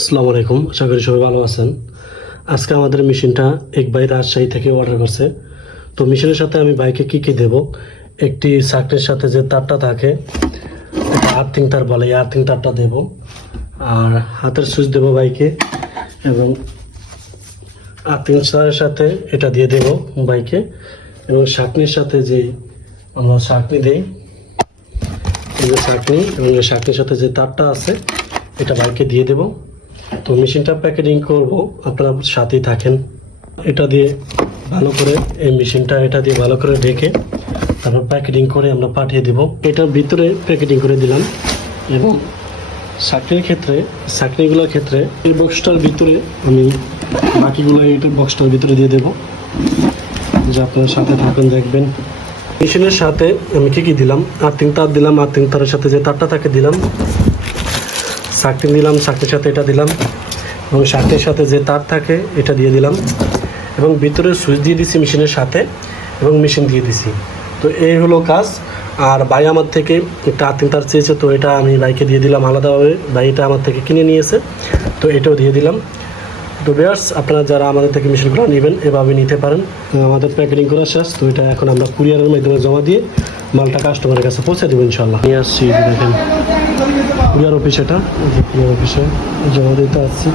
আসসালামু আলাইকুম, আশা করি সবাই ভালো আছেন। আজকে আমাদের মেশিনটা এক ভাই রাজশাহী থেকে অর্ডার করছে। তো মেশিনের সাথে আমি বাইকে কি কি দেব, একটি সার্কিটের সাথে যে তারটা থাকে এটা আর্থিং তার বলে, এই আর্থিং তারটা দেব। আর হাতের সুইচ দেব বাইকে, এবং আর্থিং তারের সাথে এটা দিয়ে দেব বাইকে, এবং শাকনির সাথে যে আমরা শাকনি দেই, এই যে শাকনি এবং এই শাকনির সাথে যে তারটা আছে এটা বাইকে দিয়ে দেব। তো মেশিনটা প্যাকেটিং করব, আপনারা সাথেই থাকেন। এটা দিয়ে ভালো করে এটা দিয়ে ভালো করে ঢেকে তারপর প্যাকেটিং করে আমরা পাঠিয়ে দেব। এটার ভিতরে প্যাকেটিং করে দিলাম, এবং চাকরিগুলোর ক্ষেত্রে এই বক্সটার ভিতরে আমি বাকিগুলো এটা বক্সটার ভিতরে দিয়ে দেব, যে আপনারা সাথে থাকেন দেখবেন। মেশিনের সাথে আমি কি দিলাম, আর্থিং তার দিলাম, আর্থিং তারের সাথে যে তারটা তাকে দিলাম, সাকরিং দিলাম, সাকরির সাথে এটা দিলাম, এবং সাকরির সাথে যে তার থাকে এটা দিয়ে দিলাম, এবং ভিতরে সুইচ দিয়ে দিছি মেশিনের সাথে, এবং মেশিন দিয়ে দিছি। তো এই হলো কাজ। আর ভাই আমার থেকে একটা আর্থিং তার চেয়েছে, তো এটা আমি বাইকে দিয়ে দিলাম আলাদাভাবে। ভাই এটা আমার থেকে কিনে নিয়েছে, তো এটাও দিয়ে দিলাম। তো ভিউয়ার্স, আপনারা যারা আমাদের থেকে মেশিনগুলো নেবেন এভাবে নিতে পারেন। আমাদের প্যাকেটিং করা শেষ, তো এটা এখন আমরা কুরিয়ারের মাধ্যমে জমা দিয়ে মালটা কাস্টমারের কাছে পৌঁছে দেবো ইনশাল্লাহ। নিয়ে আসছি, দেখেন কুরিয়ার অফিস, এটা কুরিয়ার অফিসে জমা দিতে আসছি।